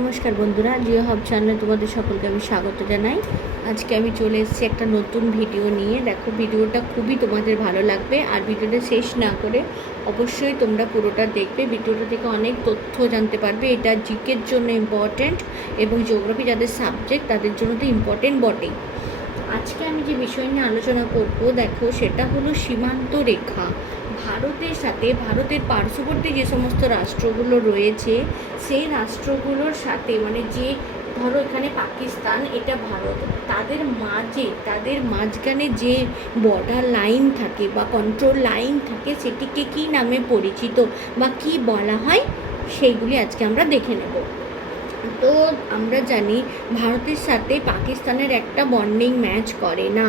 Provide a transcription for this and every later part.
নমস্কার বন্ধুরা, জিও হাব চ্যানেলে তোমাদের সকলকে আমি স্বাগত জানাই। আজকে আমি চলে এসেছি একটা নতুন ভিডিও নিয়ে। দেখো, ভিডিওটা খুবই তোমাদের ভালো লাগবে। আর ভিডিওটা শেষ না করে অবশ্যই তোমরা পুরোটা দেখবে। ভিডিওটা থেকে অনেক তথ্য জানতে পারবে। এটা জিকের জন্য ইম্পর্ট্যান্ট এবং জিওগ্রাফি যাদের সাবজেক্ট তাদের জন্য তো ইম্পর্টেন্ট বটেই। আজকে আমি যে বিষয় নিয়ে আলোচনা করব, দেখো, সেটা হলো সীমান্ত রেখা। ভারতের সাথে, ভারতের পার্শ্ববর্তী যে সমস্ত রাষ্ট্রগুলো রয়েছে, সেই রাষ্ট্রগুলোর সাথে মানে যে ধরো এখানে পাকিস্তান, এটা ভারত, তাদের মাঝে, তাদের মাঝখানে যে বর্ডার লাইন থাকে বা কন্ট্রোল লাইন থাকে, সেটিকে কী নামে পরিচিত বা কি বলা হয়, সেইগুলি আজকে আমরা দেখে নেব। তো আমরা জানি, ভারতের সাথে পাকিস্তানের একটা বন্ডিং ম্যাচ করে না।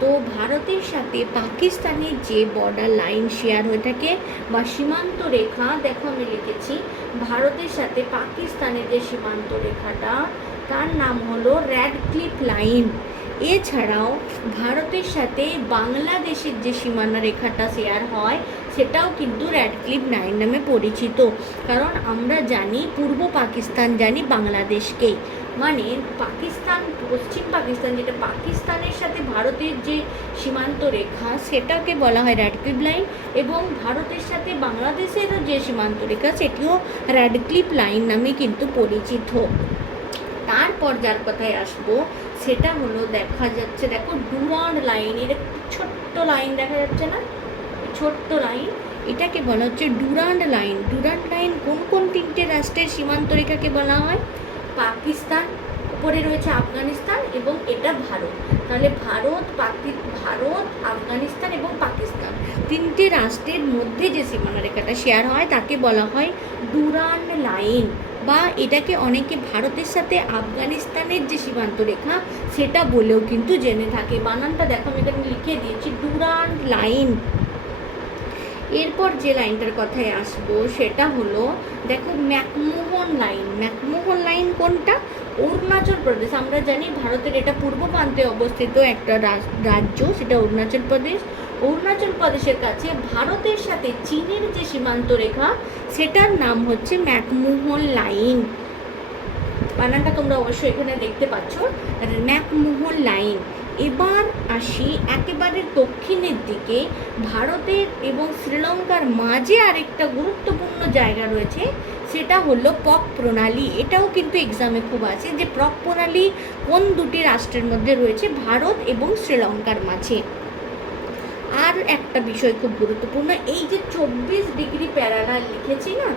তো ভারতের সাথে পাকিস্তানের যে বর্ডার লাইন শেয়ার হয়ে থাকে বা সীমান্ত রেখা, দেখো আমি লিখেছি, ভারতের সাথে পাকিস্তানের যে সীমান্ত রেখাটা, তার নাম হলো র্যাডক্লিফ লাইন এছাড়াও ভারতের সাথে বাংলাদেশের যে সীমানা রেখাটা শেয়ার হয়, সেটাও কিন্তু র্যাড ক্লিপ লাইন নামে পরিচিত। কারণ আমরা জানি পূর্ব পাকিস্তান জানি বাংলাদেশকেই। মানে পাকিস্তান, পশ্চিম পাকিস্তান যেটা পাকিস্তানের সাথে ভারতের যে সীমান্ত রেখা, সেটাকে বলা হয় র্যাডক্লিপ লাইন এবং ভারতের সাথে বাংলাদেশেরও যে সীমান্ত রেখা, সেটিও র্যাডক্লিপ লাইন নামে কিন্তু পরিচিত। তারপর যার কথায় আসব, সেটা হলো দেখা যাচ্ছে, দেখো ডুরান্ড লাইনের একটু ছোট্ট লাইন দেখা যাচ্ছে না? ছোট্ট লাইন, এটাকে বলা হচ্ছে ডুরান্ড লাইন। ডুরান্ড লাইন কোন কোন তিনটে রাষ্ট্রের সীমান্ত রেখাকে বলা হয়? পাকিস্তান, উপরে রয়েছে আফগানিস্তান এবং এটা ভারত। তাহলে ভারত, পাকি, ভারত, আফগানিস্তান এবং পাকিস্তান। তিনটে রাষ্ট্রের মধ্যে যে সীমানা রেখাটা শেয়ার হয়, তাকে বলা হয় ডুরান্ড লাইন। বা এটাকে অনেকে ভারতের সাথে আফগানিস্তানের যে সীমান্ত রেখা, সেটা বলেও কিন্তু জেনে থাকে। বানানটা দেখো, আমি এখানে লিখে দিয়েছি, ডুরান্ড লাইন। এরপর যে লাইনটার কথায় আসব, সেটা হলো, দেখো, ম্যাকমোহন লাইন। ম্যাকমোহন লাইন কোনটা? অরুণাচল প্রদেশ। আমরা জানি ভারতের এটা পূর্ব প্রান্তে অবস্থিত একটা রাজ- রাজ্য, সেটা অরুণাচল প্রদেশ। অরুণাচল প্রদেশের কাছে ভারতের সাথে চীনের যে সীমান্ত রেখা, সেটার নাম হচ্ছে ম্যাকমোহন লাইন। বানানটা তোমরা অবশ্যই এখানে দেখতে পাচ্ছ ম্যাকমোহন লাইন। এবার আসি একেবারে দক্ষিণের দিকে। ভারতের এবং শ্রীলঙ্কার মাঝে আরেকটা গুরুত্বপূর্ণ জায়গা রয়েছে, সেটা হলো পক প্রণালী। এটাও কিন্তু এক্সামে খুব আছে যে পক প্রণালী কোন দুটি রাষ্ট্রের মধ্যে রয়েছে, ভারত এবং শ্রীলঙ্কার মাঝে। আর একটা বিষয় খুব গুরুত্বপূর্ণ, এই যে চব্বিশ ডিগ্রি প্যারালাল লিখেছি না,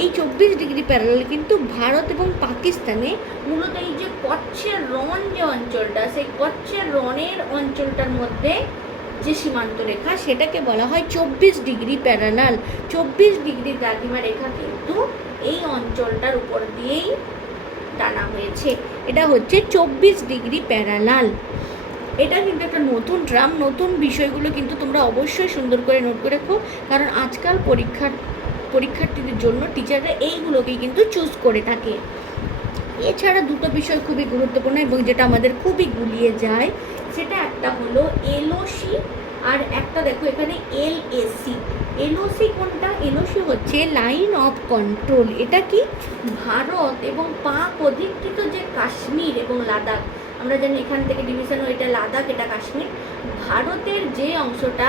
এই চব্বিশ ডিগ্রি প্যারালাল কিন্তু ভারত এবং পাকিস্তানে মূলত এই যে কচ্ছের রন যে অঞ্চলটা, সেই কচ্ছের রনের অঞ্চলটার মধ্যে যে সীমান্ত রেখা, সেটাকে বলা হয় চব্বিশ ডিগ্রি প্যারালাল চব্বিশ ডিগ্রি দ্রাঘিমা রেখা কিন্তু এই অঞ্চলটার উপর দিয়েই টানা হয়েছে। এটা হচ্ছে চব্বিশ ডিগ্রি প্যারালাল এটা কিন্তু একটা নতুন ড্রাম, নতুন বিষয়গুলো কিন্তু তোমরা অবশ্যই সুন্দর করে নোট করে রাখো। কারণ আজকাল পরীক্ষার, পরীক্ষার্থীদের জন্য টিচাররা এইগুলোকেই কিন্তু চুজ করে থাকে। এছাড়া দুটো বিষয় খুবই গুরুত্বপূর্ণ এবং যেটা আমাদের খুবই গুলিয়ে যায়, সেটা একটা হলো এলওসি আর একটা দেখো এখানে এল এসি এলওসি কোনটা? এলওসি হচ্ছে লাইন অফ কন্ট্রোল এটা কি? ভারত এবং পাক অধিকৃত যে কাশ্মীর এবং লাদাখ। আমরা জানি এখান থেকে ডিভিশন এটা লাদাখ, এটা কাশ্মীর। ভারতের যে অংশটা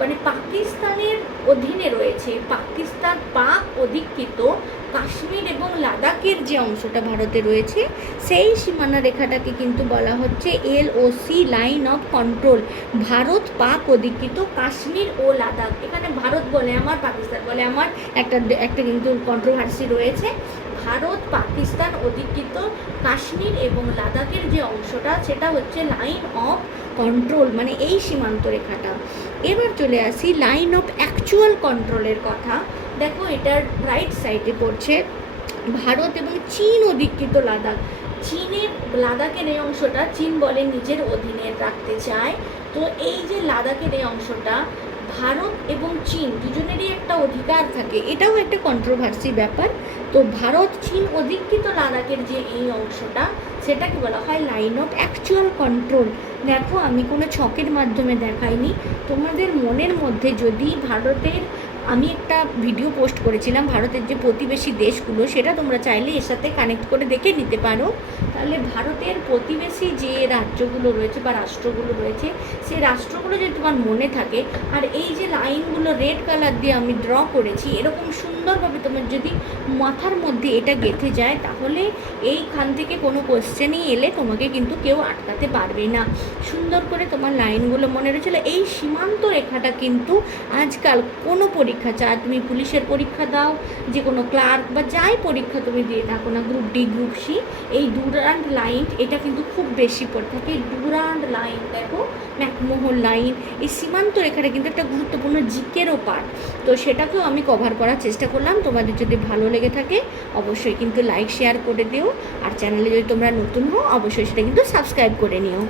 মানে পাকিস্তানের অধীনে রয়েছে, পাকিস্তান পাক অধিকৃত কাশ্মীর এবং লাদাখের যে অংশটা ভারতে রয়েছে, সেই সীমানা রেখাটাকে কিন্তু বলা হচ্ছে L O C, line of control. Bharat Pak অধিকৃত কাশ্মীর ও লাদাখ। এখানে ভারত বলে আমার, পাকিস্তান বলে আমার, একটা একটা কিন্তু কন্ট্রোভার্সি রয়েছে। ভারত, পাকিস্তান, অধিকৃত কাশ্মীর এবং লাদাখের যে অংশটা, সেটা হচ্ছে লাইন অফ কন্ট্রোল মানে এই সীমান্ত রেখাটা এবার চলে আসি লাইন অফ অ্যাকচুয়াল কন্ট্রোলের কথা। দেখো, এটার রাইট সাইডে পড়ছে ভারত এবং চীন অধিকৃত লাদাখ। চীনের, লাদাখের এই অংশটা চীন বলে নিজের অধীনে রাখতে চায়। তো এই যে লাদাখের এই অংশটা ভারত এবং চীন দুজনেরই একটা অধিকার থাকে। এটাও একটা কন্ট্রোভার্সি ব্যাপার। তো ভারত, চীন অধিকৃত লাদাখের যে এই অংশটা, সেটাকে বলা হয় লাইন অফ অ্যাকচুয়াল কন্ট্রোল দেখো, আমি কোনো ছকের মাধ্যমে দেখাইনি। তোমাদের মনের মধ্যে যদি ভারতের আমি একটা ভিডিও পোস্ট করেছিলাম, ভারতের যে প্রতিবেশী দেশগুলো, সেটা তোমরা চাইলে এর সাথে কানেক্ট করে দেখে নিতে পারো। তাহলে ভারতের প্রতিবেশী যে রাজ্যগুলো রয়েছে বা রাষ্ট্রগুলো রয়েছে, সেই রাষ্ট্রগুলো যদি তোমার মনে থাকে, আর এই যে লাইনগুলো রেড কালার দিয়ে আমি ড্র করেছি, এরকম সুন্দরভাবে তোমার যদি মাথার মধ্যে এটা গেঁথে যায়, তাহলে এইখান থেকে কোনো কোশ্চেনই এলে তোমাকে কিন্তু কেউ আটকাতে পারবে না। সুন্দর করে তোমার লাইনগুলো মনে রয়েছিল। এই সীমান্ত রেখাটা কিন্তু আজকাল কোনো পরীক্ষা চায় তুমি পুলিশের পরীক্ষা দাও, যে কোনো ক্লার্ক বা যাই পরীক্ষা তুমি দিয়ে থাকো না গ্রুপ ডি, গ্রুপ সি, এই ডুরান্ড লাইন, এটা কিন্তু খুব বেশি পড়ে থাকে। এই ডুরান্ড লাইন দেখো, ম্যাকমোহন লাইন, এই সীমান্ত রেখাটা কিন্তু একটা গুরুত্বপূর্ণ জিকেরও পার্ট। তো সেটাকেও আমি কভার করার চেষ্টা করলাম, তোমাদের যদি ভালো লেগে থাকে, অবশ্যই কিন্তু লাইক শেয়ার করে দিও। আর চ্যানেলে যদি তোমরা নতুন হও, অবশ্যই সেটা কিন্তু সাবস্ক্রাইব করে নিও।